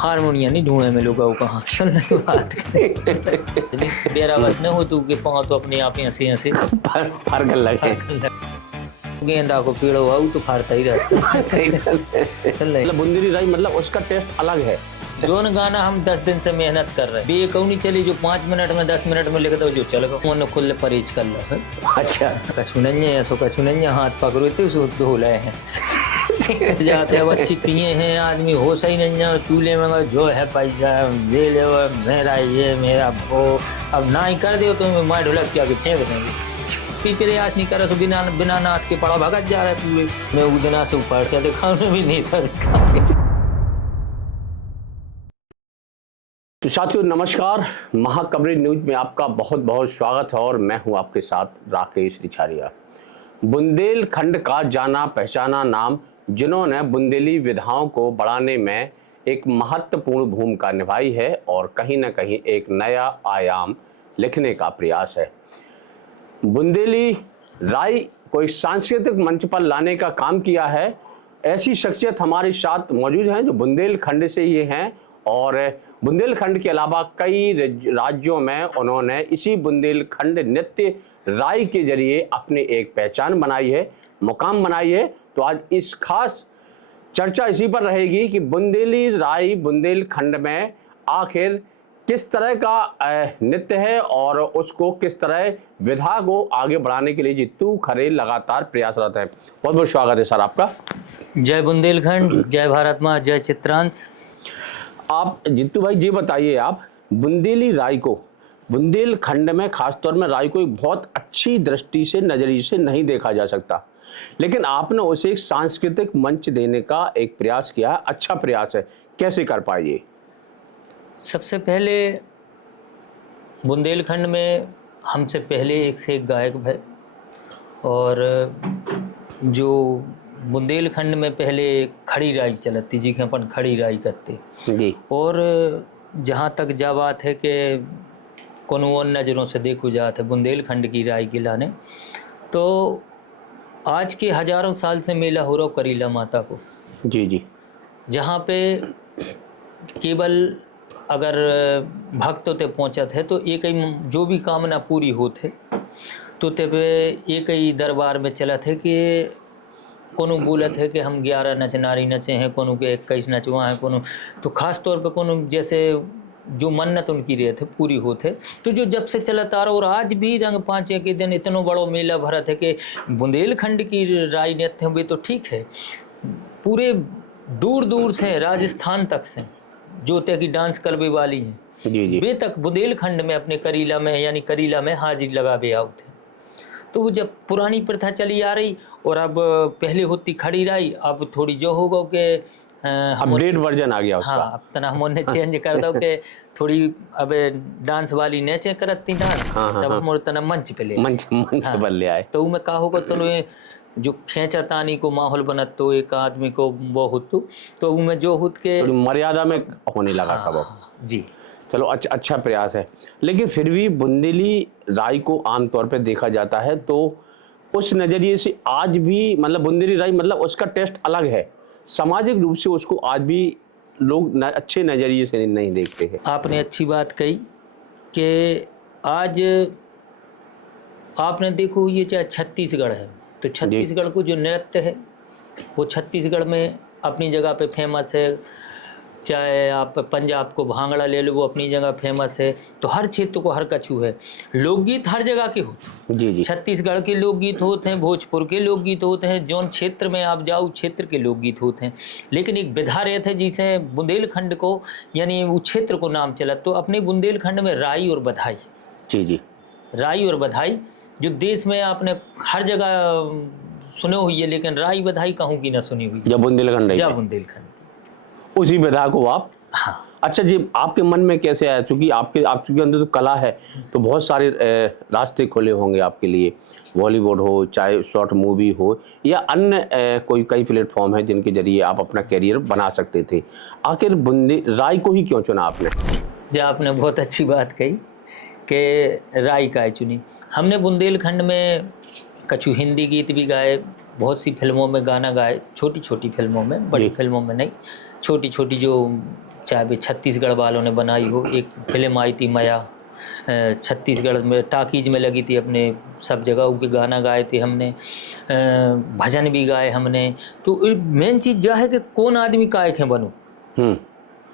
हारमोनिया नहीं ढूंढे में लोग कहाँ सुनने की बात करें बेरा बस न हो तू के पाँव तो अपने आप ही हंसे हंसे हर गल लगे गेंदा को पेड़ हुआ तो फाड़ता ही रहता मतलब बुंदेली राई मतलब उसका टेस्ट अलग है। जोन गाना हम 10 दिन से मेहनत कर रहे हैं बे कहूँ नहीं चली जो 5 मिनट में 10 मिनट में लिख दो जो चल गो मन खुले परहेज कर लो। अच्छा कछुनन्या सो कछुनन्या हाथ पकड़ो तो सो धो ले हैं जाते अब अच्छी पिए हैं आदमी हो सही नहीं चूल्हे में जो है पैसा ले ले मेरा ये मेरा वो अब ना ही कर दो तो मैं मार ढोलक के आगे फेंक देंगे पी प्रयास नहीं कर बिना बिना नाथ के पड़ा भगत जा रहा है पूरे मैं उदना से ऊपर से दिखाने भी नहीं था दिखा। तो साथियों नमस्कार, महाकवरेज न्यूज में आपका बहुत बहुत स्वागत है और मैं हूं आपके साथ राकेश रिछारिया। बुंदेलखंड का जाना पहचाना नाम जिन्होंने बुंदेली विधाओं को बढ़ाने में एक महत्वपूर्ण भूमिका निभाई है और कहीं ना कहीं एक नया आयाम लिखने का प्रयास है। बुंदेली राई को एक सांस्कृतिक मंच पर लाने का काम किया है। ऐसी शख्सियत हमारे साथ मौजूद हैं जो बुंदेलखंड से ये हैं और बुंदेलखंड के अलावा कई राज्यों में उन्होंने इसी बुंदेलखंड नृत्य राई के जरिए अपनी एक पहचान बनाई है, मुकाम बनाई है। तो आज इस खास चर्चा इसी पर रहेगी कि बुंदेली राई बुंदेलखंड में आखिर किस तरह का नृत्य है और उसको किस तरह विधा को आगे बढ़ाने के लिए जित्तू खरे लगातार प्रयासरत है। बहुत बहुत स्वागत है सर आपका। जय बुंदेलखंड, जय भारत माँ, जय चित्रांश। आप जित्तू भाई ये बताइए, आप बुंदेली राई को बुंदेलखंड में खासतौर में राई को एक बहुत अच्छी दृष्टि से नजरिए से नहीं देखा जा सकता, लेकिन आपने उसे एक सांस्कृतिक मंच देने का एक प्रयास किया है। अच्छा प्रयास है, कैसे कर पाए ये? सबसे पहले बुंदेलखंड में हमसे पहले एक से एक गायक है और जो बुंदेलखंड में पहले खड़ी राई चलती जी के अपन खड़ी राई करते जी। और जहाँ तक जा बात है कि कोनो और नज़रों से देखो जाते बुंदेलखंड की राई के लाने तो आज के हजारों साल से मेला हो रहा करीला माता को। जी जी। जहाँ पे केवल अगर भक्त ते पहुँचत है तो एक ही जो भी कामना पूरी होते तो ते पे एक ही दरबार में चलत है कि कोनो बोलत है कि हम 11 नचनारी नचे हैं, कोनो के 21 नचवा हैं, कोनो तो ख़ास तौर पे कोनो जैसे जो मन्नत उनकी रहे थे पूरी होते। तो जो जब से चलत आ रहा और आज भी रंग पाँचे के दिन इतना बड़ो मेला भरत है कि बुंदेलखंड की राई नृत्य भी तो ठीक है, पूरे दूर दूर से राजस्थान तक से जो तय की डांस करवे वाली हैं जी जी। वे तक बुंदेलखंड में अपने करीला में यानी करीला में हाजिर लगा बे आओ थे। तो वो जब पुरानी प्रथा चली आ रही और अब पहले होती खड़ी राई, अब थोड़ी जो होगा कि अपडेट वर्जन आ गया उसका। हाँ, अब तना हमने चेंज कर दो कि थोड़ी अब डांस वाली नेचे करती डांस। हाँ, जब हाँ, हम तना मंच पे ले मंच पर ले आए तो मैं का होगा तो जो खेचा तानी को माहौल बनत तो एक आदमी को वो होतु तो मैं जो होत के मर्यादा में होने लगा सब। हाँ, जी। चलो अच्छा प्रयास है, लेकिन फिर भी बुंदेली राई को आमतौर पे देखा जाता है तो उस नज़रिए से आज भी मतलब बुंदेली राई मतलब उसका टेस्ट अलग है। सामाजिक रूप से उसको आज भी लोग अच्छे नज़रिए से नहीं देखते हैं। आपने अच्छी बात कही कि आज आपने देखो ये चाहे छत्तीसगढ़ है तो छत्तीसगढ़ को जो नृत्य है वो छत्तीसगढ़ में अपनी जगह पे फेमस है। चाहे आप पंजाब को भांगड़ा ले लो वो अपनी जगह फेमस है। तो हर क्षेत्र को हर कछु है। लोकगीत हर जगह के होते जी जी। छत्तीसगढ़ के लोकगीत होते हैं, भोजपुर के लोकगीत होते हैं, जौन क्षेत्र में आप जाओ क्षेत्र के लोकगीत होते हैं, लेकिन एक विधा रहते है जिसे बुंदेलखंड को यानी वो क्षेत्र को नाम चला। तो अपने बुंदेलखंड में राई और बधाई, जी जी, राई और बधाई जो देश में आपने हर जगह सुने हुई है, लेकिन राई बधाई कहूँ की ना सुनी हुई जब बुंदेलखंड उसी विधा को आप। हाँ। अच्छा जी, आपके मन में कैसे आया? क्योंकि आपके अंदर तो कला है तो बहुत सारे रास्ते खुले होंगे आपके लिए, बॉलीवुड हो चाहे शॉर्ट मूवी हो या अन्य कई प्लेटफॉर्म है जिनके जरिए आप अपना करियर बना सकते थे। आखिर राई को ही क्यों चुना आपने? जी, आपने बहुत अच्छी बात कही कि राई का चुनी। हमने बुंदेलखंड में कछु हिंदी गीत भी गाए, बहुत सी फिल्मों में गाना गाए, छोटी छोटी फिल्मों में, बड़ी फिल्मों में नहीं, छोटी छोटी जो चाहे भी छत्तीसगढ़ वालों ने बनाई हो। एक फिल्म आई थी माया, छत्तीसगढ़ में टाकीज में लगी थी, अपने सब जगह के गाना गाए थे हमने, भजन भी गाए हमने। तो मेन चीज़ यह है कि कौन आदमी कायक है बनू,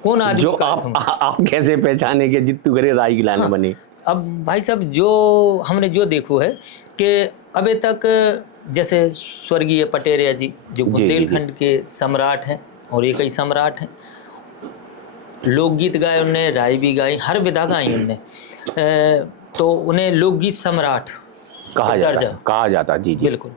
कौन आदमी जो आप कैसे पहचाने के जित्तू खरे राई गिलाने हाँ, बने? अब भाई साहब जो हमने जो देखो है कि अभी तक जैसे स्वर्गीय पटेरिया जी जो बुंदेलखंड के सम्राट हैं और एक ही सम्राट हैं, लोकगीत गाए उनने, राय भी गाई, हर विधा गाई उनने, तो उन्हें लोकगीत सम्राट कहा जाता जी जी बिल्कुल।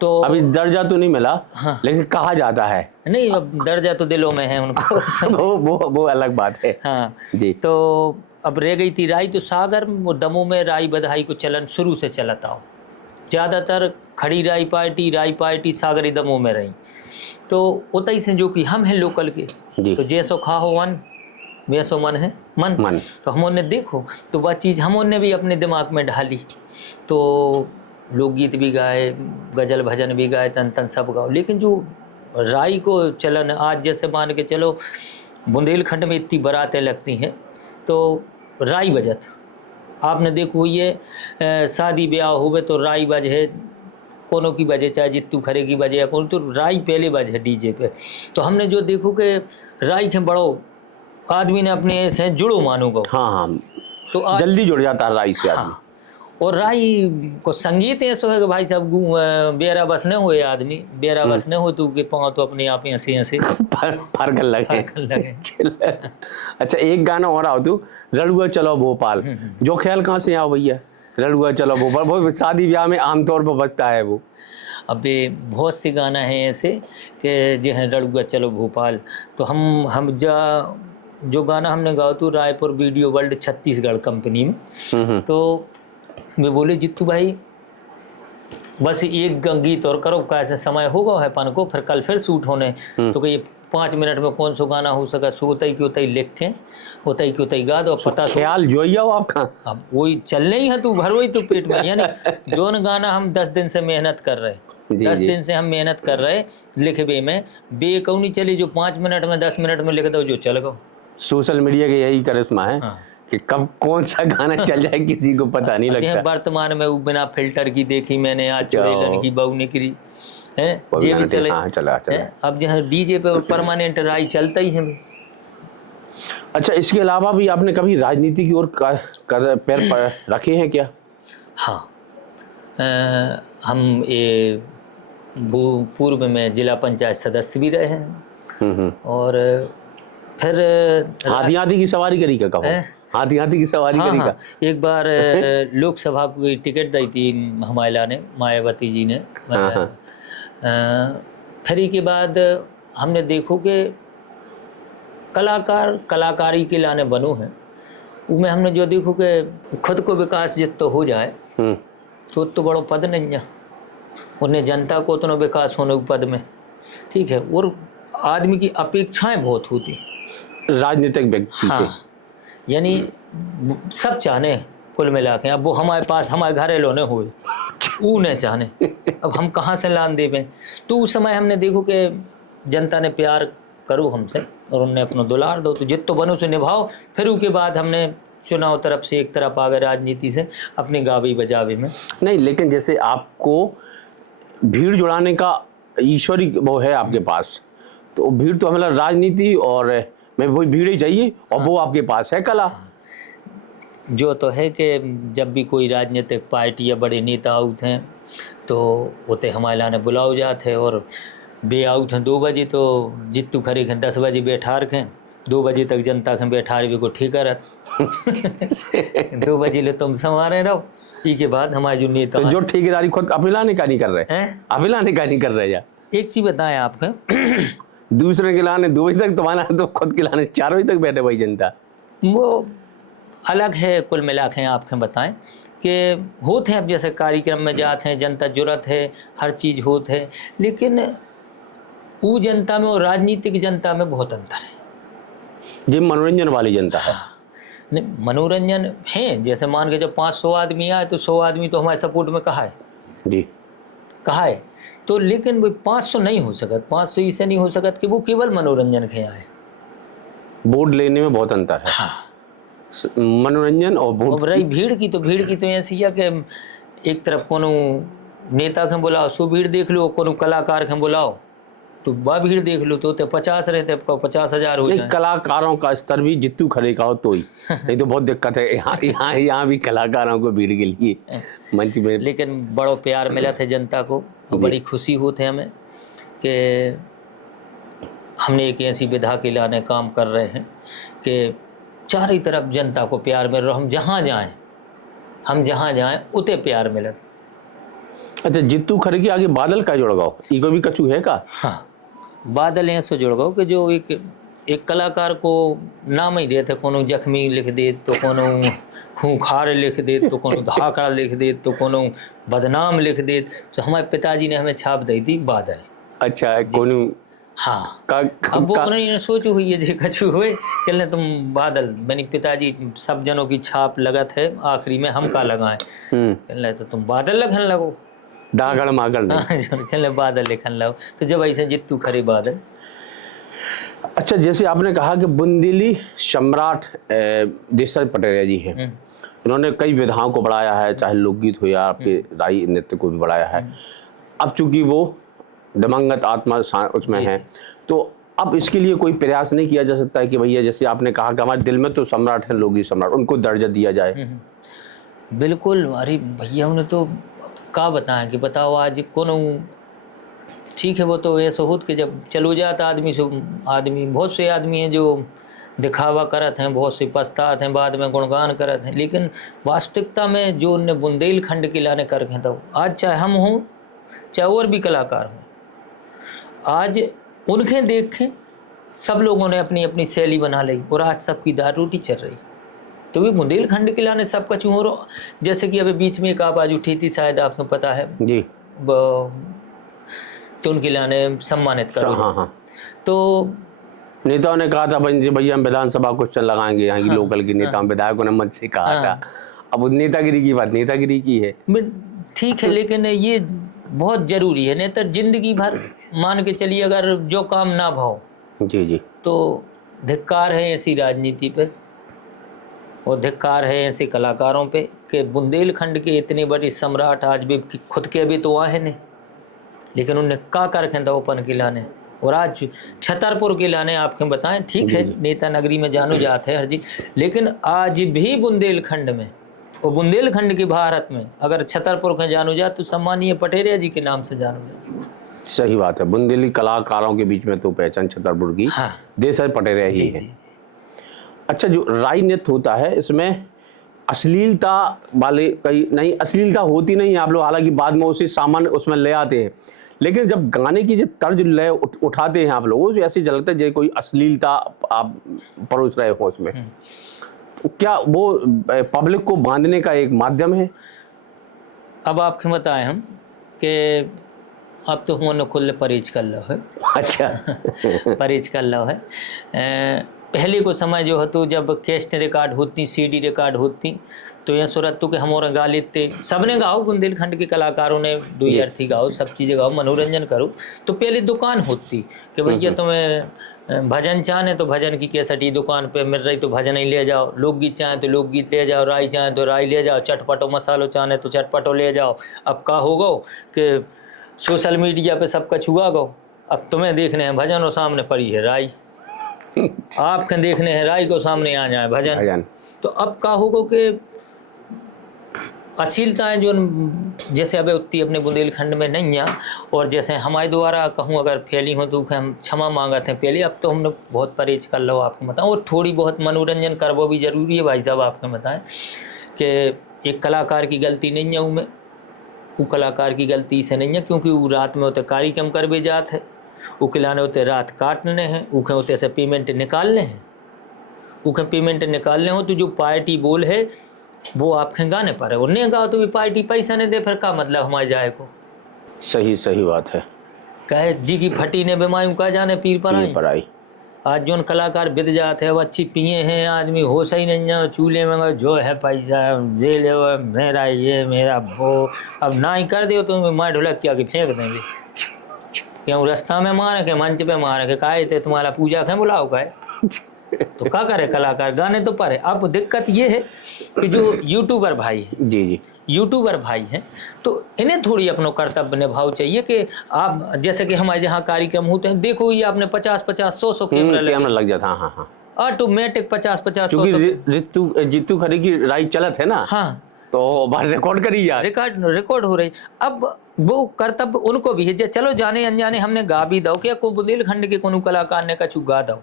तो अभी दर्जा तो नहीं मिला, हाँ, लेकिन कहा जाता है। नहीं, अब दर्जा तो दिलों में है उनको वो अलग बात है। हाँ जी। तो अब रह गई थी राई, तो सागर दमों में राई बधाई को चलन शुरू से चलता हो, ज़्यादातर खड़ी राई पार्टी सागरी दमों में रही। तो उतई से जो कि हम हैं लोकल के, तो जैसो खाओ वन वैसो मन है मन। तो हमने देखो तो वह चीज़ हमने भी अपने दिमाग में ढाली, तो लोकगीत भी गाए, गज़ल भजन भी गाए, तन तन सब गाओ। लेकिन जो राई को चलन आज जैसे मान के चलो बुंदेलखंड में इतनी बारातें लगती हैं तो राई बजत आपने देखो, ये शादी ब्याह हुए तो राई बजे, कोनो की बजे, चाहे जित्तू खरे की बजे या कौन, तो राई पहले बजे डीजे पे। तो हमने जो देखो कि राई के बड़ो आदमी ने अपने से जुड़ो मानो गो। हाँ तो जल्दी जुड़ जाता है राई से आदमी। हाँ, और राई को संगीत ऐसा है कि भाई साहब बेरा बसने हुए आदमी, बेरा बसने हो तो के पाँव तो अपने आप ऐसे ऐसे फरकन लगे। अच्छा, एक गाना और आओ तू, रड़ुआ चलो भोपाल, जो ख्याल कहाँ से आओ भैया? रड़ुआ चलो भोपाल वो शादी ब्याह में आमतौर पर बजता है वो। अबे बहुत से गाना है ऐसे कि जो है रड़ुआ चलो भोपाल। तो हम जो गाना हमने गाओ तो Raipur video world Chhattisgarh company में, तो वे बोले जित्तू भाई बस एक गीत और करो, कैसे समय होगा है पान को, फिर कल फिर शूट होने। तो कि 5 मिनट में कौन सा गाना हो सका, सो उतई की उतई लिखें, उतई की उतई गा दो, पता ख्याल जो ही हो आपका। अब वही चलने ही है, तू भर वही तो पेट में, यानी जोन गाना हम 10 दिन से मेहनत कर रहे, 10 दिन से हम मेहनत कर रहे लिखबे में, बेकौनी चली जो 5 मिनट में 10 मिनट में लिख दो जो चल गो। सोशल मीडिया के यही करिश्मा है कि कब कौन सा गाना चल जाए किसी को पता नहीं लगता। वर्तमान में वो बिना फिल्टर की देखी मैंने आज चुड़ैलन की बहू निकली है, जे भी चले। चला। अब जहाँ डीजे पे परमानेंट राई चलता ही है। अच्छा, इसके अलावा भी आपने कभी राजनीति की ओर पैर रखे हैं क्या? हाँ, हम ये पूर्व में जिला पंचायत सदस्य भी रहे हैं, और फिर हाथी की सवारी करी का कहो, हाथी की सवारी करी का। एक बार लोकसभा को टिकट दी थी हमायला ने, मायावती जी ने। फिर के बाद हमने देखो कि कलाकारी के लाने बनो हैं, उसमें हमने जो देखो कि खुद को विकास जित तो हो जाए तो बड़ो पद नहीं है, उन्हें जनता को उतना विकास होने पद में, ठीक है। और आदमी की अपेक्षाएं बहुत होती राजनीतिक व्यक्ति से, यानी सब चाहने कुल मिला के। अब वो हमारे पास हमारे घरे लोने हुए वो नहीं चाहने, अब हम कहाँ से लान देवें। तो उस समय हमने देखो कि जनता ने प्यार करो हमसे और उनने अपना दुलार दो, तो जित तो बनो से निभाओ। फिर उसके बाद हमने चुनाव तरफ से एक तरफ आ गए राजनीति से अपने गावी बजावे में। नहीं, लेकिन जैसे आपको भीड़ जुड़ाने का ईश्वरी वो है आपके पास, तो भीड़ तो मतलब राजनीति और मैं वही भीड़ ही चाहिए, और वो आपके पास है कला। जो तो है कि जब भी कोई राजनीतिक पार्टी या बड़े नेता आउट हैं तो होते हमारे लाने बुलाओ जाते हैं, और बे आउट हैं 2 बजे तो जित्तू खरे हैं 10 बजे बैठा रखें, 2 बजे तक जनता के बैठा रहे को ठीक है 2 बजे ले तुम संवारे रहो। के बाद हमारे जो नेता तो जो ठेकेदारी खुद अभिलाने का नहीं कर रहे हैं, अभिलाने का नहीं कर रहे या एक चीज़ बताएं आपको, दूसरे के लाने 2 बजे तक, तुम्हारा तो खुद के लाने 4 बजे तक बैठे भाई जनता, वो अलग है। कुल मिला के आपके बताएं कि होते हैं, अब जैसे कार्यक्रम में जाते हैं जनता जुड़त है, हर चीज़ होते है, लेकिन वो जनता में और राजनीतिक जनता में बहुत अंतर है। जी, मनोरंजन वाली जनता है। नहीं, मनोरंजन है, जैसे मान के जब 500 आदमी आए तो 100 आदमी तो हमारे सपोर्ट में कहा है जी, कहा है, तो लेकिन वो 500 नहीं हो सकत, 500 इससे नहीं हो सकत कि वो केवल मनोरंजन के आए। वोट लेने में बहुत अंतर है। हाँ। मनोरंजन और अब वोट रही भीड़ की तो ऐसी है कि एक तरफ कोनो नेता के बुलाओ सो भीड़ देख लो, कोनो कलाकार के बुलाओ तो वह भीड़ देख लो, तो 50 रहते, अब 50,000 हो नहीं, जाए। कलाकारों का स्तर भी जित्तू खड़े का हो तो ही, नहीं तो बहुत दिक्कत है। यहाँ भी कलाकारों को भीड़ के लिए मंच में। लेकिन बड़ो प्यार मिला थे जनता को, और जी। बड़ी खुशी होते हमें कि हमने एक ऐसी विधा के लाने काम कर रहे हैं कि चारों ही तरफ जनता को प्यार मिल रहा। हम जहाँ जाएं उते प्यार मिले। अच्छा, जित्तू खड़े के आगे बादल का जुड़ गाओ, इको भी कछु है का? हाँ, बादल ऐसे जुड़ गओ कि जो एक कलाकार को नाम ही देते, कोनो जख्मी लिख दे तो कोनो खूंखार लिख दे तो कोनो धाकड़ा लिख दे तो कोनो बदनाम लिख दे। तो हमारे पिताजी ने हमें छाप दी थी बादल। अच्छा, कोनो हाँ, का, अब वो उन्होंने सोचो हुई है जी कछु हुए कहने तुम बादल। मैंने पिताजी सब जनों की छाप लगत है, आखिरी में हम का लगाएं। कहने तो तुम बादल लिखने लगो, डागड़ मागड़ नहीं। हाँ, जो कहने बादल लिखने लगो। तो जब ऐसे जित्तू खरे बादल। अच्छा, जैसे आपने कहा कि बुंदेली सम्राट देसराज पटेरिया जी हैं, उन्होंने कई विधाओं को बढ़ाया है, चाहे लोकगीत हो या आपके राई नृत्य को भी बढ़ाया है। अब चूंकि वो दिवंगत आत्मा उसमें है, तो अब इसके लिए कोई प्रयास नहीं किया जा सकता है कि भैया जैसे आपने कहा कि हमारे दिल में तो सम्राट है, लोकगीत सम्राट, उनको दर्जा दिया जाए? बिल्कुल। अरे भैया उन्हें तो का बताएं कि बताओ आज कौन ठीक है, वो तो ऐसा होत कि जब चलो जाता आदमी बहुत से आदमी हैं जो दिखावा करत हैं, बहुत से पछतात हैं, बाद में गुणगान करत हैं, लेकिन वास्तविकता में जो उनने बुंदेलखंड के लाने करके था, आज चाहे हम हों चाहे और भी कलाकार हों, आज उनके देखें सब लोगों ने अपनी अपनी शैली बना ली और आज सबकी दाल रोटी चल रही। तो भी बुंदेलखंड के लाने सब कछु हो रहा। जैसे कि अभी बीच में एक आवाज़ उठी थी, शायद आपको पता है जी, तो उनके लाने सम्मानित करो। हाँ। तो नेताओं ने कहा था भैया हम विधानसभा क्वेश्चन लगाएंगे, यहाँ की लोकल की नेताओं विधायकों ने मंच से कहा था। अब नेतागिरी की बात नेतागिरी की है, ठीक है, लेकिन ये बहुत जरूरी है। नहीं तो जिंदगी भर मान के चलिए अगर जो काम ना भाव जी, तो धिक्कार है ऐसी राजनीति पे और धिक्कार है ऐसे कलाकारों पे कि बुंदेलखंड के इतने बड़े सम्राट आज भी खुद के भी तो आए नहीं, लेकिन उनने का कर था ओपन के लाने। और आज छतरपुर के लाने आपके बताएं, ठीक है नेता नगरी में जानो जाते हैं हर जी, लेकिन आज भी बुंदेलखंड में और बुंदेलखंड के भारत में अगर छतरपुर के जानो जा तो सम्मानीय पटेरिया जी के नाम से जानो जा। सही बात है, बुंदेली कलाकारों के बीच में तो पहचान छतरपुर की देसराज पटेरिया ही है। जी। अच्छा, जो राई नृत्य होता है इसमें अश्लीलता वाले कई नहीं, अश्लीलता होती नहीं है, आप लोग हालांकि बाद में उसे सामान्य उसमें ले आते हैं, लेकिन जब गाने की जो तर्ज लय उठाते हैं आप लोग, तो ऐसे लगता है जैसे कोई अश्लीलता आप परोस रहे हो उसमें। क्या वो पब्लिक को बांधने का एक माध्यम है? अब आपके बताएं हम कि अब तो हमने खुले परहेज कर लो है। अच्छा परहेज कर लो है। पहले को समय जो है तो जब कैस्ट रिकॉर्ड होती, सीडी रिकॉर्ड होती, तो यह सूरत तो कि हमारे गा लेते, सबने गाओ, बुंदेलखंड के कलाकारों ने दुई अर्थी गाओ, सब चीज़ें गाओ, मनोरंजन करो। तो पहले दुकान होती कि भैया तुम्हें भजन चाहे तो भजन की कैसेटी दुकान पे मिल रही तो भजन ही ले जाओ, लोकगीत चाहे तो लोकगीत ले जाओ, राई चाहे तो राई ले जाओ, चटपटो मसालो चाहे तो चटपटो ले जाओ। अब का हो गो कि सोशल मीडिया पे सब कुछ हुआ गो, अब तुम्हें देखने हैं भजन और सामने पड़ी है राई, आपके देखने हैं राई को सामने आ जाए भजन। तो अब का होगा कि अश्लीलताएं जो जैसे अब उतनी अपने बुंदेलखंड में नहीं है, और जैसे हमारे द्वारा कहूँ अगर फैली हो तो हम क्षमा मांगते हैं पहले। अब तो हमने बहुत परहेज कर लो आपको बताऊँ, और थोड़ी बहुत मनोरंजन कर वो भी ज़रूरी है भाई साहब। आपको बताएं कि एक कलाकार की गलती नहीं है, वो कलाकार की गलती से नहीं है, क्योंकि वो रात में होते कार्यक्रम कर भी जाते हैं, उकलाने होते रात काटने हैं, उखे होते से पेमेंट निकालने हैं, उखे पेमेंट निकालने हो तो जो पार्टी बोल है वो आपके गाने पर है, और नहीं गाओ तो भी पार्टी पैसा नहीं दे, फिर का मतलब हमारे जाए को। सही बात है। कहे जी की फटी ने बीमारी का जाने पीर पर आई। आज जो कलाकार बिद जाते हैं, वो अच्छी पिए हैं, आदमी हो सही नहीं है, चूल्हे में जो है पैसा जे ले मेरा ये मेरा वो, अब ना ही कर दो तो मार ढोलक क्या कि फेंक देंगे, क्यों रास्ता में मारे के मंच पे मारे के काहे थे तुम्हारा पूजा थे बुलाओ काहे। तो क्या करे कलाकार, गाने तो पर है। अब दिक्कत ये है कि जो यूट्यूबर भाई है, जी जी यूट्यूबर भाई हैं, तो इन्हें थोड़ी अपना कर्तव्य निभाव चाहिए कि आप जैसे कि हमारे जहाँ कार्यक्रम होते हैं, देखो ये आपने 50-50 100-100 कैमरा कैमरा लगे, लग जाता, हाँ हाँ हाँ, ऑटोमेटिक 50-50 क्योंकि 100-100। रितु जीतू खरे की राई चलत है ना, हाँ, तो बाहर रिकॉर्ड करी यार। रिकॉर्ड हो रही। अब वो कर्तव्य उनको भी है, चलो जाने अनजाने हमने गा भी दो क्या को बुंदेलखंड के कोनो कलाकार ने कछु गा दो,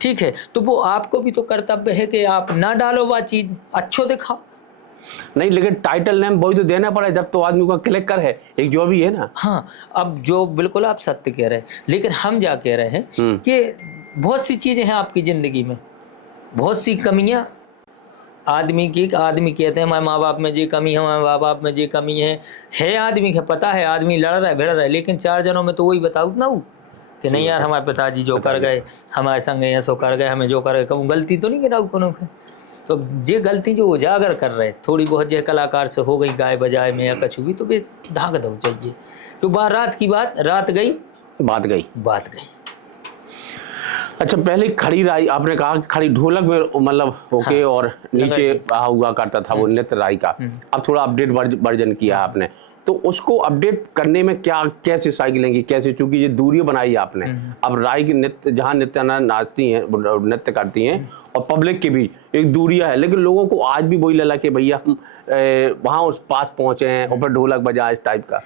ठीक है, तो वो आपको भी तो कर्तव्य है कि आप ना डालो वह चीज, अच्छो दिखाओ। नहीं, लेकिन टाइटल नेम वही तो देना पड़ा जब तो आदमी को क्लिक कर है, एक जो भी है ना। हाँ, अब जो बिल्कुल आप सत्य कह रहे हैं, लेकिन हम क्या कह रहे हैं कि बहुत सी चीजें हैं आपकी जिंदगी में, बहुत सी कमियां आदमी की, आदमी कहते हैं हमारे माँ बाप में ये कमी है, हमारे माँ बाप में ये कमी है आदमी को पता है, आदमी लड़ रहा है भिड़ रहा है, लेकिन 4 जनों में तो वही बताऊँ ना वो कि नहीं यार हमारे पिताजी जो कर गए, हमारे संग ऐसो कर गए, हमें जो कर गए, कहूँ गलती तो नहीं गिराऊ कोनो को। तो ये गलती जो उजागर कर रहे थोड़ी बहुत जो कलाकार से हो गई गाय बजाए में या कछु भी, तो वे धाक दो चाहिए, तो रात की बात रात गई, बात गई। अच्छा, पहले खड़ी राई आपने कहा कि खड़ी ढोलक में मतलब ओके, हाँ, और नीचे हुआ करता था वो नृत्य राई का, अब थोड़ा अपडेट वर्जन किया आपने, तो उसको अपडेट करने में क्या कैसे साइकिलेंगी कैसे, चूंकि ये दूरी बनाई आपने, अब राई की नृत्य जहाँ नृत्यांगना नाचती हैं नृत्य करती हैं और पब्लिक की भी एक दूरियां है, लेकिन लोगों को आज भी वही लगा कि भैया हम वहाँ उस पास पहुँचे हैं और फिर ढोलक बजा इस टाइप का।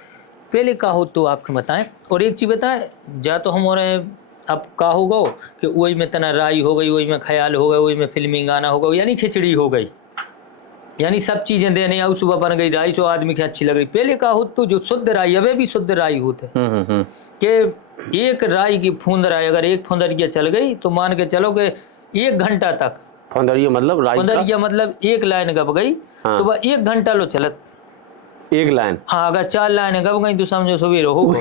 पहले का हो तो आपको बताएं, और एक चीज़ बताएं, जा तो हमारे अब का होगा कि वही में तना राई हो गई, वही में ख्याल हो गया, वही में फिल्मी गाना हो गया, यानी खिचड़ी हो गई, यानी सब चीज़ें देने आओ, सुबह बन गई राई जो आदमी की अच्छी लग रही। पहले का हो तो जो शुद्ध राई, अबे भी शुद्ध राई होते कि एक राई की फूंद राई अगर एक फुंदरिया चल गई तो मान के चलो कि 1 घंटा तक, फुंदरिया मतलब राई, फुंदरिया मतलब एक लाइन गप गई, तो वह 1 घंटा लो चलत, एक लाइन। हाँ, अगर 4 लाइन गप गई तो समझो सुबह हो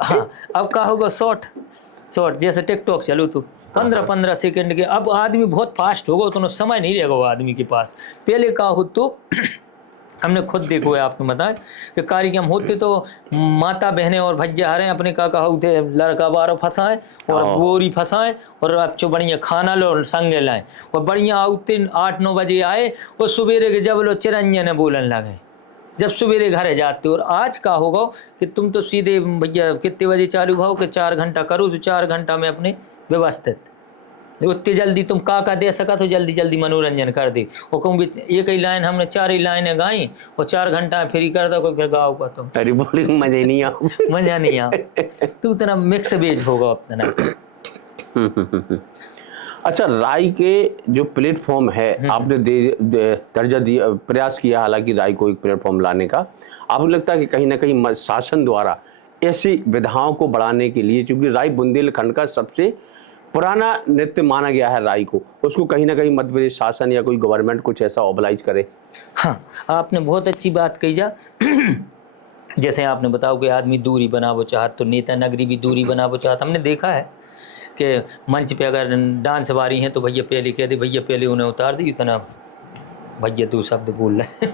हाँ, अब का होगा शॉर्ट जैसे टिकटॉक चलो तो 15-15 सेकंड के, अब आदमी बहुत फास्ट होगा, तो समय नहीं रहेगा वो आदमी के पास। पहले का हो तो हमने खुद देखो है, आपको बताएं कि कार्यक्रम होते तो माता बहनें और भज्जा हरें अपने का होते लड़का बारो फंसाएं और बोरी फंसाएं और अच्छो बढ़िया खाना लो और संगे लाएं, और बढ़िया आउते 8-9 बजे आए और सवेरे के जब लो चिरंजन बोलने लगे जब सवेरे घर जाते हो। और आज का होगा कि तुम तो सीधे भैया कितने बजे चालू भाव कि 4 घंटा करो, तो 4 घंटा में अपने व्यवस्थित, उतनी जल्दी तुम का दे सका तो जल्दी जल्दी मनोरंजन कर दे। और कहूँ भी एक ही लाइन हमने 4 ही लाइनें गाई और 4 घंटा फ्री कर दो, फिर गाओ का तुम मजा नहीं आओ मजा नहीं आओ, तो उतना मिक्स वेज होगा अपना। अच्छा, राई के जो प्लेटफॉर्म है आपने दर्जा दिया, प्रयास किया हालांकि राई को एक प्लेटफॉर्म लाने का, आपको लगता है कि कहीं ना कहीं शासन द्वारा ऐसी विधाओं को बढ़ाने के लिए, क्योंकि राई बुंदेलखंड का सबसे पुराना नृत्य माना गया है राई को, उसको कहीं ना कहीं मध्य प्रदेश शासन या कोई गवर्नमेंट कुछ ऐसा ऑर्गेनाइज करे? हाँ, आपने बहुत अच्छी बात कही जा जैसे आपने बताओ कि आदमी दूरी बनावो चाहत, तो नेता नगरी भी दूरी बनावो चाहत। हमने देखा है कि मंच पे अगर डांस वारी हैं तो भैया पहले कह दे, भैया पहले उन्हें उतार दी, इतना भैया 2 शब्द बोल रहे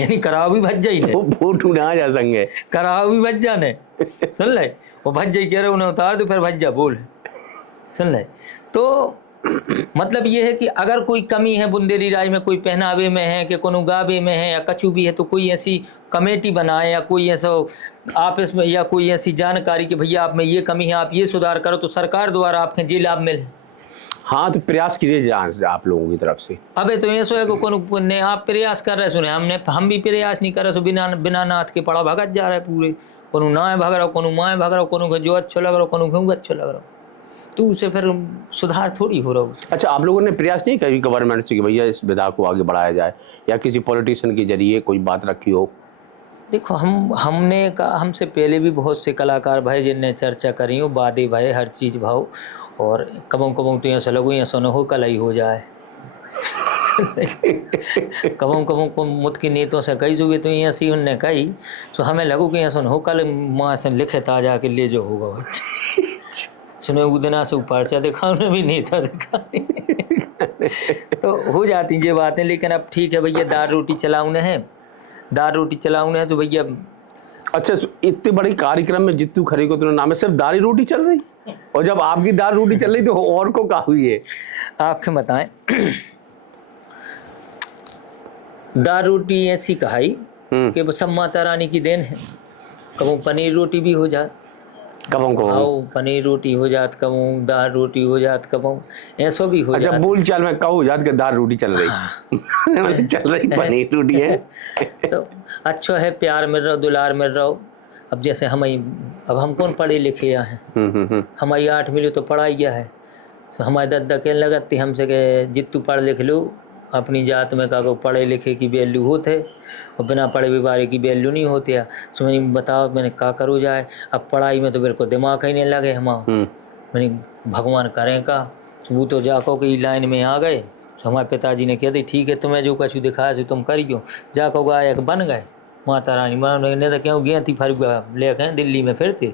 यानी कराओ भी भज जाई ने, फोटो ना जा संगे कराओ भी भज जाने, सुन ले, वो भज जाई कह रहे उन्हें उतार दो, फिर भज जा बोल, सुन ले। तो मतलब ये है कि अगर कोई कमी है बुंदेली राय में, कोई पहनावे में है कि कोनो गावे में है या कछु भी है, तो कोई ऐसी कमेटी बनाए या कोई ऐसा आपस में या कोई ऐसी जानकारी कि भैया आप में ये कमी है, आप ये सुधार करो, तो सरकार द्वारा आपके जी लाभ मिले। हाँ, तो प्रयास कीजिए आप लोगों की तरफ से। अबे तो ये सो है को ने आप प्रयास कर रहे सुने, हम भी प्रयास नहीं कर रहे, सो बिना नाथ के पड़ा भगत जा रहा है पूरे, कोनो ना भग रहा, कोनो माए भग रहा, कोनो जो अच्छा लग रहा, कोनो क्यों अच्छा लग रहा, तो उसे फिर सुधार थोड़ी हो रहा है। अच्छा, आप लोगों ने प्रयास नहीं कभी गवर्नमेंट से कि भैया इस विधा को आगे बढ़ाया जाए, या किसी पॉलिटिशियन के जरिए कोई बात रखी हो? देखो, हमने कहा, हमसे पहले भी बहुत से कलाकार भाई जिनने चर्चा करी हो, बादे भाई हर चीज़ भाव, और कबों तो यहाँ से लगो यहाँ सोना हो कल ही हो जाए कबों को मुद की नीतों से कही जो तो यहाँ सी उनने कही, तो हमें लगो कि यहाँ सोना हो कल माँ से लिखे ता जाके ले जो होगा सुने उदना से पर्चा दिखा, उन्हें भी नेता दिखा तो हो जाती ये बातें। लेकिन अब ठीक है भैया, दाल रोटी चलाऊने हैं, तो भैया। अच्छा, इतने बड़े कार्यक्रम में जितू खरे को तो नाम है, सिर्फ दाल रोटी चल रही? और जब आपकी दाल रोटी चल रही तो और को कहा हुई है? आपके बताएं। दाल रोटी ऐसी कहाई कि वो सब माता रानी की देन है। कबो पनीर रोटी भी हो जात, कबों को आओ पनीर रोटी हो जात, कबो दाल रोटी हो जात, कबो ऐसो भी हो अच्छा जात। बोल चाल में कहूँ जात के दाल रोटी चल रही मतलब चल रही पनीर रोटी है। तो अच्छा है, प्यार मिल रहा, दुलार मिल रहा। अब जैसे अब हम कौन पढ़े लिखे या हैं, हमारी 8 मिली तो पढ़ाई गया है। तो हमारे दादा कहने लगती हमसे कि जितू पढ़ लिख लो, अपनी जात में का को पढ़े लिखे की वैल्यू होते और बिना पढ़े बिबारे की वैल्यू नहीं होती है। तो मैंने बताओ मैंने का करो जाए, अब पढ़ाई में तो बिल्कुल दिमाग ही नहीं लगे मैंने भगवान करें का। वो तो जाको की लाइन में आ गए। तो हमारे पिताजी ने कह दी ठीक है तुम्हें जो कछु दिखाया सो तुम करियो। जाको गायक बन गए, माता रानी नहीं तो क्यों गया थी फिर लेके दिल्ली में फिरते।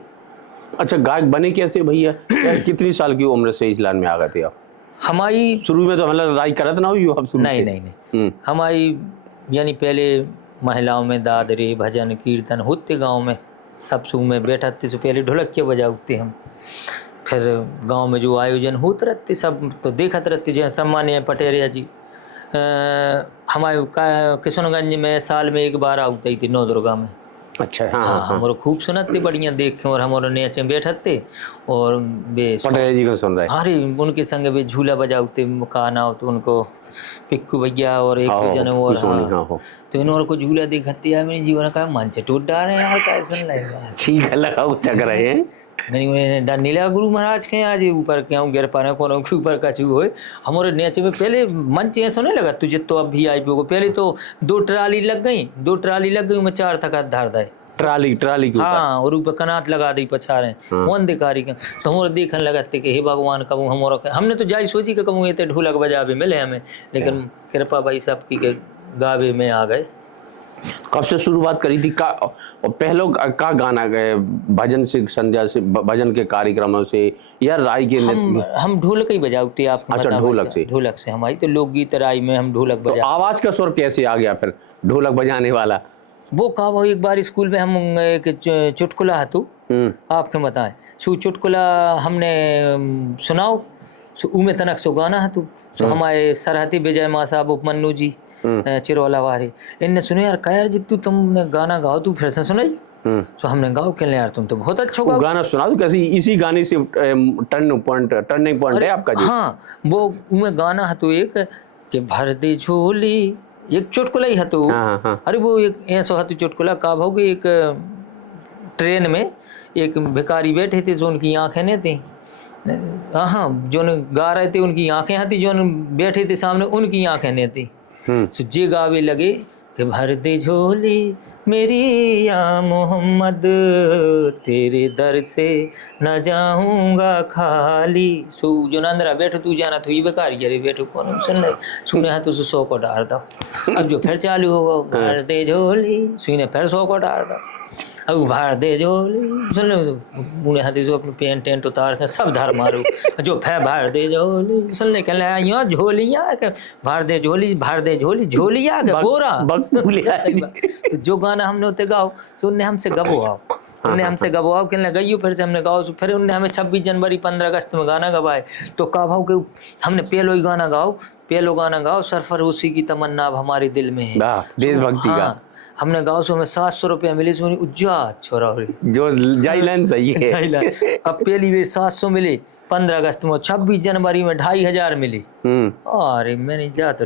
अच्छा गायक बने कैसे भैया? कितनी साल की उम्र से इस लाइन में आ गए थे आप? हमारी शुरू में तो मतलब लड़ाई करत ना हुई हो अब शुरू नहीं से? नहीं हमारी यानी पहले महिलाओं में दादरे भजन कीर्तन होते गांव में, सब सुख में बैठाते से पहले ढोलक के बजाते हम। फिर गांव में जो आयोजन होते रहते सब तो देखते रहते। जैसे सम्मान्य पटेरिया जी हमारे किशनगंज में साल में एक बार आते ही थे नौ दुर्गा में। अच्छा हाँ हाँ हाँ हमारे खूब सुनते बढ़िया देख के और हमारे नीचे बैठते और बे पटेल जी को सुन रहे अरे उनके संग भी झूला बजाते काना हो तो उनको पिक्कू भैया और एक हाँ, जन और सोनी, हाँ हाँ, हो। तो इन्होंने को झूला दिखाती है। मेरे जीवन का मन से टूट डाल रहे हैं यार, क्या सुन रहे ठीक है लगाओ चक रहे हैं। मैंने उन्हें डर नहीं लगा गुरु महाराज के आज ऊपर क्यों गिर पा रहे कोनो के ऊपर कछु होए। हमारे नीचे में पहले मंच ऐसा नहीं लगा तुझे तो अब भी आई को पहले तो 2 ट्राली लग गई मैं 4 थका धार दाए ट्राली के ऊपर हाँ और ऊपर कनात लगा दी पछारे कौन दिकारी के। तो हमारे देखने लगाते कि हे भगवान कबू हमारा हमने तो जाई सोची कि कबू ये ढोलक बजावे मिले हमें, लेकिन कृपा भाई साहब की के गावे में आ गए। कब से शुरुआत करी थी का? और पहलो का गाना गए भजन से संध्या से भजन के कार्यक्रमों से या राय के हम ढोलक ही बजाते आप? अच्छा ढोलक से हमारी तो लोकगीत राय में हम ढोलक तो बजा। आवाज का स्वर कैसे आ गया फिर ढोलक बजाने वाला? वो कहा वो एक बार स्कूल में हम एक चुटकुला हतू आपके बताएं सु चुटकुला हमने सुनाओ सो उमे तनक सो गाना हतू सो हमारे सरहती विजय माँ साहब उपमन्यु जी चिरौला वारे इनने सुने यार कह यार जितू तुमने गाना गाओ तू फिर से सुनाई। तो हमने गाओ के यार तुम तो बहुत अच्छा गाओ गाना सुना दो कैसे इसी गाने से टर्निंग पॉइंट है आपका जी? हाँ वो उमे गाना हतू एक कि भर दे झोली एक चुटकुला ही हतू। हाँ। अरे वो एक ऐसा हतू चुटकुला का भाव एक ट्रेन में एक भिखारी बैठे थे जो उनकी आंखें नहीं थी। हाँ जो गा रहे थे उनकी आंखें थी, जो बैठे थे सामने उनकी आंखें नहीं थी। तो जे गावे लगे कि भर दे झोली मेरी या मोहम्मद तेरे दर से न जाऊंगा खाली। सो जो नंदरा बैठो तू जाना तो ये बेकारी अरे बैठो कौन सुन रहे सुने है तो 100 को डाल दो। अब जो फिर चालू हो भर दे झोली सुने फिर 100 को डाल दो। अब भर दे झोली सुन लो उन्हें हाथी से अपने पेंट टेंट उतार के सब धर मारो जो फिर भर दे झोली सुन ले कहला झोलियाँ के भर दे झोली झोलिया के बोरा तो जो गाना हमने उते गाओ तो उनने हमसे गबो आओ हमसे गवाओ कहने गई फिर से हमने गाओ फिर उनने हमें 26 जनवरी 15 अगस्त में गाना गवाए। तो कहा भाव के हमने पहलो गाना गाओ सरफरोशी की तमन्ना अब हमारे दिल में है देशभक्ति का हमने गाँव से हमें 700 रुपया मिले सोनी उज्जा छोरा जो जाइलन सही है। अब पहली बार 700 मिले 15 अगस्त में 26 जनवरी में 2500 मिली। अरे मैंने जा तो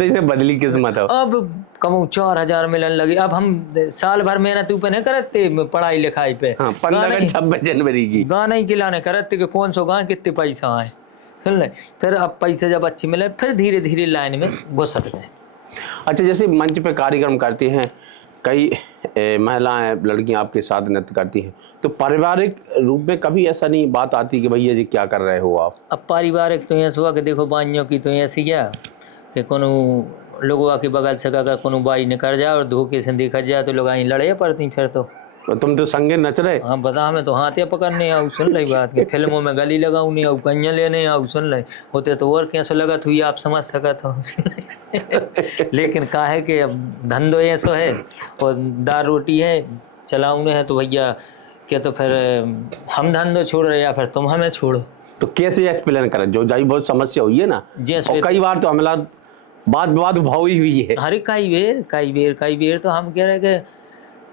इसे बदली किस्मत है। अब कमो 4000 मिलने लगे। अब हम साल भर मेहनत ऊपर नहीं करते पढ़ाई लिखाई पे 15-26 जनवरी की गाना ही खिलाने करते कि कौन सो गाँव कितने पैसा आए सुन ले। फिर अब पैसे जब अच्छे मिले फिर धीरे धीरे लाइन में घुसट गए। अच्छा जैसे मंच पे कार्यक्रम करती हैं कई महिलाएं लड़कियां आपके साथ नृत्य करती हैं तो पारिवारिक रूप में कभी ऐसा नहीं बात आती कि भैया जी क्या कर रहे हो आप? अब पारिवारिक तो ऐसा हुआ कि देखो बाइयों की तो ऐसी क्या कि कोनो लोगों के बगल से अगर कोनो बाई निकल जाए और धोखे से देखा जाए तो लोग आई लड़ाई पड़ती फिर तो तुम तो संगे नच रहे। हाँ बता हमें तो हाथे पकड़ने आओ सुन ले बात कि फिल्मों में गली लगाऊ नहीं आओ कन्या लेने आओ सुन ले होते तो और कैसे लगा हुई आप समझ सका था लेकिन का है कि अब धंधो ऐसा है और दाल रोटी है चलाऊने है तो भैया कि तो फिर हम धंधो छोड़ रहे या फिर तुम हमें छोड़ो। तो कैसे एक्सप्लेन करें जो जाई बहुत समस्या हुई है ना, जैसे और कई बार तो हमला बात विवाद भाव ही हुई है। अरे कई बेर तो हम कह रहे कि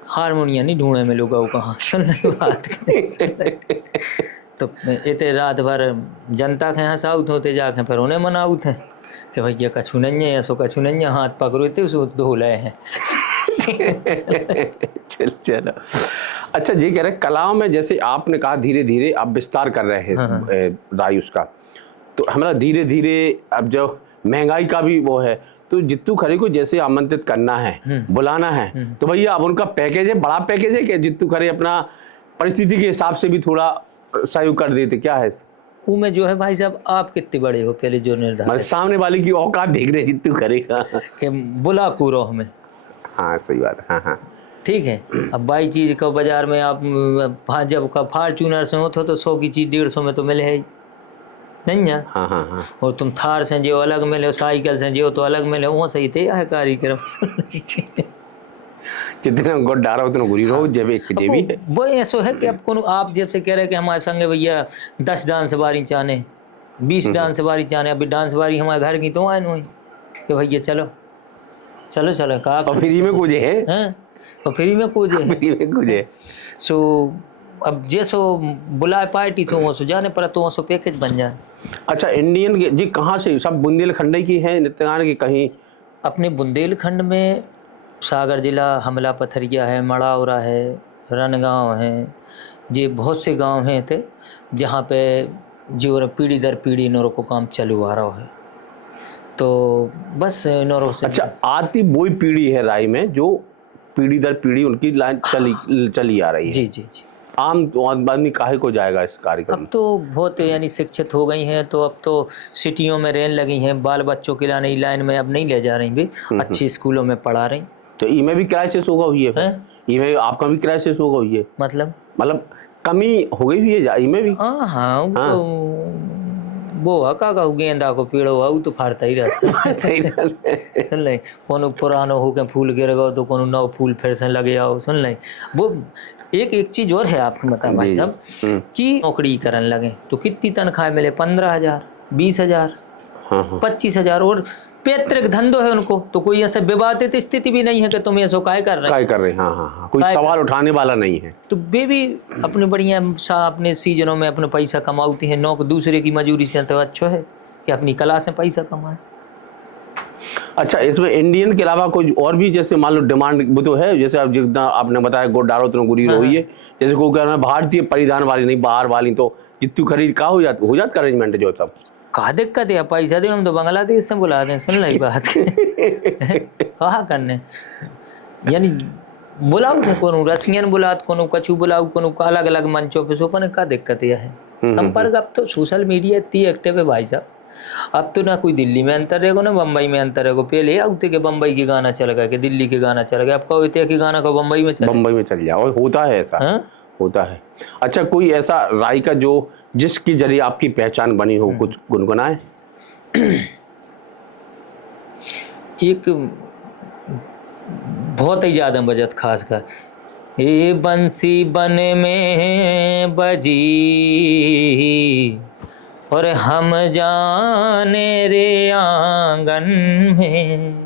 हारमोनिया नहीं ढूंढे में लोग कहाँ सुनने बात तो इतने रात भर जनता के यहाँ साउथ होते जाके फिर उन्हें मनाउत हैं कि भैया कछु नहीं है, ऐसो कछु नहीं है, हाथ पकड़ो थे उसको धो लाए हैं। चलो अच्छा, जी कह रहे कलाओं में जैसे आपने कहा धीरे धीरे आप विस्तार कर रहे हैं राय उसका, तो हमारा धीरे धीरे अब जो महंगाई का भी वो है, तो जित्तू खरे को जैसे आमंत्रित करना है, बुलाना है, तो भैया अब उनका पैकेज है, बड़ा पैकेज है कि जित्तू खरे अपना परिस्थिति के हिसाब से भी थोड़ा सहयोग कर देते, क्या है? वो में जो है भाई साहब आप कितने बड़े हो पहले जो निर्धारित, सामने वाले की औकात देख रहे जित्तू खरे का कि बुला कूरो हमें। हाँ सही बात है, हाँ हाँ ठीक है। अब बाई चीज़ का बाजार में आप जब का फॉर्च्यूनर से हो तो 100 की चीज़ 150 में तो मिले है नहीं है। हाँ हाँ हाँ। और तुम थार से जो अलग मिले, साइकिल से जो तो अलग मिले, वो सही थे है कार्यक्रम। जितना गोड डारा उतना गुरी रहो जब एक जेबी है। वो ऐसा है कि अब कौन आप जैसे कह रहे हैं कि हमारे संगे भैया 10 डांस बारी चाने, 20 डांस बारी चाने, अभी डांस बारी हमारे घर की तो आए नहीं कि भैया चलो चलो चलो कहा फ्री में कूजे हैं, तो फ्री में कूजे सो अब जैसो बुलाए पार्टी तो वो सो जाने पर तो वो सो पैकेज बन जाए। अच्छा इंडियन जी कहाँ से सब बुंदेलखंड की हैं नृत्य गान की कहीं? अपने बुंदेलखंड में सागर जिला, हमला पथरिया है, मड़ावरा है, रनगांव है, ये बहुत से गांव हैं थे जहाँ पे जो पीढ़ी दर पीढ़ी नौरों को काम चालू आ रहा है, तो बस नौरों से। अच्छा आती वही पीढ़ी है राय में जो पीढ़ी दर पीढ़ी उनकी लाइन चली आ रही है। जी जी जी। आम आदमी काहे को जाएगा इस कार्यक्रम? अब तो बहुत यानी शिक्षित हो गई हैं, तो अब तो सिटियों में रहने लगी हैं, बाल बच्चों के लाने लाइन में अब नहीं ले जा रही भी, अच्छी स्कूलों में पढ़ा रही। तो इमें भी क्राइसिस होगा हुई है, इमें आपका भी क्राइसिस होगा हुई है, मतलब कमी हो गई हुई है इमें भी। हाँ हाँ, तो वो हका का गेंदा को पेड़ हुआ तो फाड़ता ही रहता सुन ले, कोनो पुरानो हो के फूल गिर गो तो कोनो नौ फूल फिर से लगे आओ, सुन ले। वो एक चीज और है आपको बता भाई साहब कि नौकरी करने लगे तो कितनी तनख्वाह मिले, 15,000, 20,000, 25,000, और पैतृक धंधो है उनको, तो कोई ऐसे विवादित स्थिति भी नहीं है कि तुम ऐसा काय कर रहे। हाँ हाँ, कोई सवाल उठाने वाला नहीं है, तो वे भी अपने बढ़िया अपने सीजनों में अपने पैसा कमाती है। नौक दूसरे की मजूरी से तो अच्छा है कि अपनी कला से पैसा कमाए। अच्छा इसमें इंडियन के अलावा कोई और भी जैसे मान लो डिमांड वो तो है, जैसे आप जितना आपने बताया गोड डारो उतना गुरी हुई है, जैसे कोई कह रहा है भारतीय परिधान वाली नहीं बाहर वाली, तो जितनी खरीद का हो जाता अरेंजमेंट जो सब कहा दिक्कत है, पैसा दे हम तो बांग्लादेश से बुला दें, सुन ली बात कहा करने यानी बुलाऊ थे कोनो रसियन बुलात, कोनो कछु बुलाऊ, कोनो अलग अलग मंचों पे सोपन का दिक्कत यह है। संपर्क अब तो सोशल मीडिया इतनी एक्टिव है भाई साहब, अब तो ना कोई दिल्ली में अंतर रहेगा ना बम्बई में अंतर रहेगा। पहले आउते के बम्बई के गाना चल गया कि दिल्ली के गाना चल गया, अब कहो इतने के गाना को बम्बई में चल जाए, और होता है ऐसा होता है। अच्छा कोई ऐसा राय का जो जिसके जरिए आपकी पहचान बनी हो, कुछ गुनगुनाए? एक बहुत ही ज्यादा बजत खास कर, ये बंसी बन में बजी और हम जाने रे आंगन में,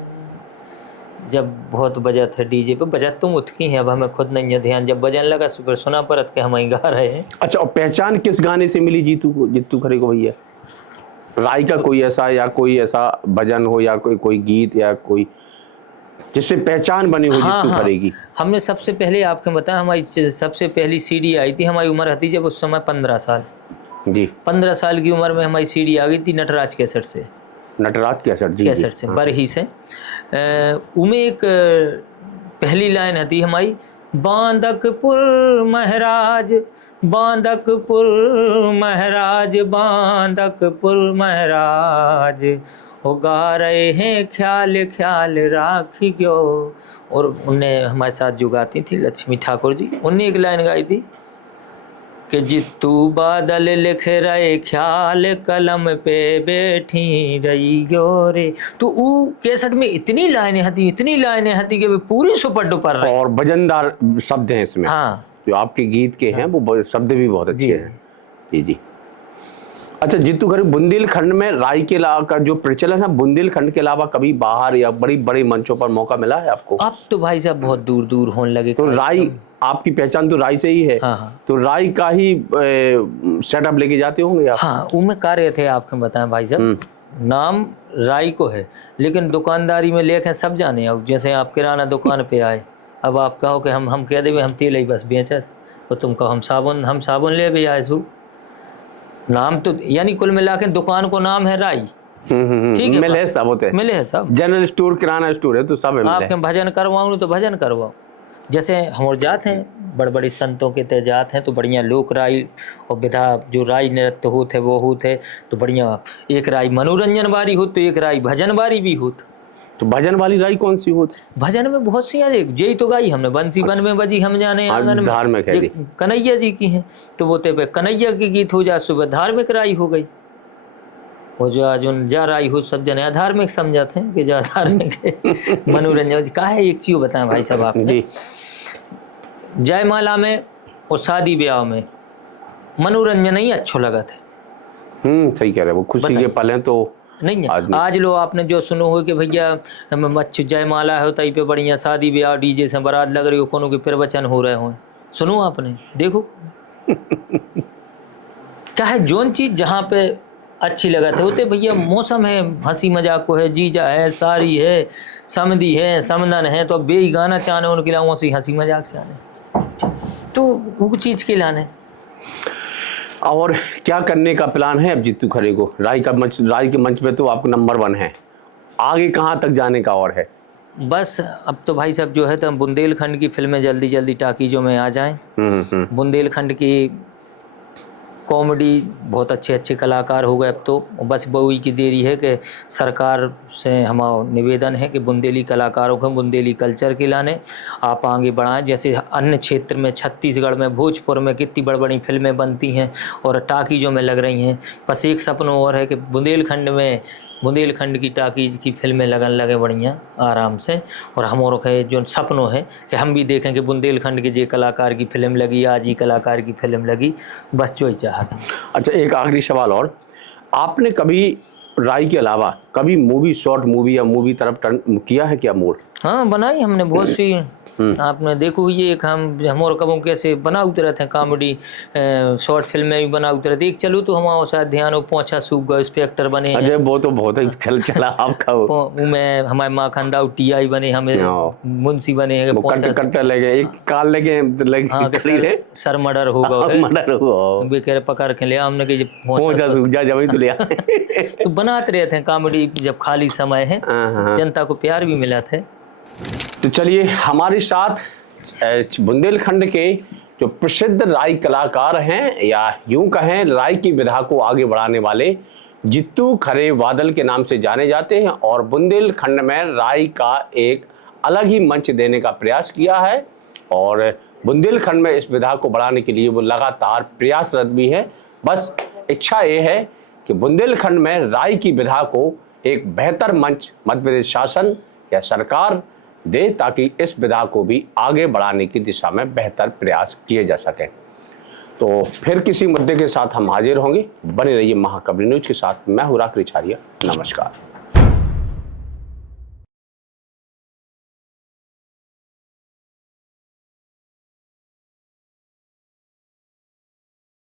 जब बहुत बजत है डीजे पे, बजत तो मुतकी है, अब हमें खुद नहीं है ध्यान, जब बजन लगा सुपर सुना परत के हम गा रहे हैं। अच्छा और पहचान किस गाने से मिली जित्तू खरे को भैया? राय का कोई ऐसा या कोई ऐसा भजन हो या कोई गीत या कोई जिससे पहचान बनी हो जित्तू खरे की? हमने सबसे पहले आपको बताया, हमारी सबसे पहली सीडी आई थी, हमारी उम्र थी जब उस समय 15 साल जी, 15 साल की उम्र में हमारी सीडी आ गई थी नटराज कैसेट से, नटराज कैसेट जी, कैसेट से बरही से। उमें एक पहली लाइन थी हमारी, बांदकपुर महाराज, बांदकपुर महाराज, बांदकपुर महाराज, वो गा रहे हैं ख्याल ख्याल राखी गयो। और उनने हमारे साथ जो गाती थी लक्ष्मी ठाकुर जी, उनने एक लाइन गाई थी कि जित्तू बादल लिख रहे ख्याल कलम पे बैठी रही गयो रे। तो वो कैसेट में इतनी लाइनें हती कि वे पूरी सुपर डुपर रही, और वजनदार शब्द हैं इसमें। हाँ, जो आपके गीत के हैं वो शब्द भी बहुत अच्छे जी, हैं। जी जी। अच्छा जीतू खरे, बुंदेलखंड में राई के अलावा का जो प्रचलन है, बुंदेलखंड के अलावा कभी बाहर या बड़ी बड़ी मंचों पर मौका मिला है आपको? अब तो भाई साहब बहुत दूर दूर होने लगे तो राई, आपकी पहचान तो राई से ही है। हाँ हाँ तो राई का ही सेटअप लेके जाते होंगे आप? हाँ, उनमें कार्य थे आपके बताएं भाई साहब। नाम राई को है, लेकिन दुकानदारी में लेके सब जाने। अब जैसे आप किराना दुकान पे आए, अब आप कहो कि हम कह देवे हम तेल ही बस बेचत, तो तुम कहो हम साबुन ले भी आए सु। नाम तो यानी कुल मिला के दुकान को नाम है राई। ठीक है, मिले सब होते हैं, मिले है सब। जनरल स्टोर, किराना स्टोर है तो सब है। आपके भजन करवाऊँ तो भजन करवाओ। जैसे हम जाते हैं बड़े बड़े संतों के तेजात हैं तो बढ़िया लोक राई और विधा जो राई नृत्य होते वो होते, तो बढ़िया एक राई मनोरंजन वाली हो तो एक राई भजन वाली भी होती। तो भजन वाली राई कौन सी होती? भजन में बहुत सी है, यही तो गाई हमने, बंसी बन में बजी हम जाने आंगन में, धार्मिक है जी। कन्हैया जी की हैं, तो वो ते पे कन्हैया की गीत हो जा, सुबह धार्मिक राई हो गई। वो जो जा राई हो सब जने अधार्मिक समझाते हैं कि जा धार्मिक है। मनोरंजन का है। एक चीज बताएं भाई साहब आपने, जयमाला में और शादी ब्याह में मनोरंजन ही अच्छा लगा था। सही कह रहे हैं, वो खुशी के पल हैं तो नहीं है। आज लो आपने जो सुनो हो कि भैया जयमाला है तई पे बढ़िया शादी ब्याह डीजे से बारात लग रही हो, कोनो के प्रवचन हो रहे हो, सुनो आपने देखो। क्या है जोन चीज जहाँ पे अच्छी लगा थे होते भैया, मौसम है, हंसी मजाक को है, जीजा है, सारी है, समधी है, समनन है, तो अब बे ही गाना चाहने उनके लाओ से हंसी मजाक से आने, तो वो चीज के लाने। और क्या करने का प्लान है अब जीतू खरे को? राई के मंच पे तो आप नंबर 1 है, आगे कहाँ तक जाने का और है? बस अब तो भाई साहब जो है तो बुंदेलखंड की फिल्में जल्दी जल्दी टाकीजों में आ जाएं। बुंदेलखंड की कॉमेडी बहुत अच्छे अच्छे कलाकार हो गए अब तो, बस वही की देरी है कि सरकार से हमारा निवेदन है कि बुंदेली कलाकारों को बुंदेली कल्चर के लाने आप आगे बढ़ाएं। जैसे अन्य क्षेत्र में छत्तीसगढ़ में भोजपुर में कितनी बड़ी बड़ी फिल्में बनती हैं और टाकीजों में लग रही हैं, बस एक सपना और है कि बुंदेलखंड की टाकीज की फिल्में लगन लगे बढ़िया आराम से, और हमारों के जो सपनों है कि हम भी देखें कि बुंदेलखंड के जे कलाकार की फिल्म लगी, आज ही कलाकार की फिल्म लगी, बस जो ही चाहता। अच्छा एक आखिरी सवाल और, आपने कभी राई के अलावा कभी मूवी, शॉर्ट मूवी या मूवी तरफ टर्न किया है क्या मोड़? हाँ बनाई हमने बहुत सी। आपने देखो ये एक हम कबों कैसे बना उतरे थे कॉमेडी शॉर्ट फिल्म में भी बना उतरे थे। एक चलो तो हमारे साथ ध्यान हो पहुंचा सूख गए इंस्पेक्टर बने। अजय वो तो बहुत ही चला आपका वो मैं हमारे माँ खंदा टीआई बने, हमें मुंशी बने हैं, कट्टर लगे एक काल लगे सर मर्डर होगा, मर्डर हुआ बेचारे पकड़ के ले हमने कि पहुंचा सूख जा जब तो लिया। तो बनाते रहे थे कॉमेडी जब खाली समय है, जनता को प्यार भी मिला था। तो चलिए हमारे साथ बुंदेलखंड के जो प्रसिद्ध राई कलाकार हैं या यूं कहें राई की विधा को आगे बढ़ाने वाले जीतू खरे बादल के नाम से जाने जाते हैं, और बुंदेलखंड में राई का एक अलग ही मंच देने का प्रयास किया है, और बुंदेलखंड में इस विधा को बढ़ाने के लिए वो लगातार प्रयासरत भी है। बस इच्छा ये है कि बुंदेलखंड में राई की विधा को एक बेहतर मंच मध्य प्रदेश शासन या सरकार दे, ताकि इस विधा को भी आगे बढ़ाने की दिशा में बेहतर प्रयास किए जा सके। तो फिर किसी मुद्दे के साथ हम हाजिर होंगे, बने रहिए महाकवि न्यूज के साथ। मैं हूं राकेश रिछारिया, नमस्कार।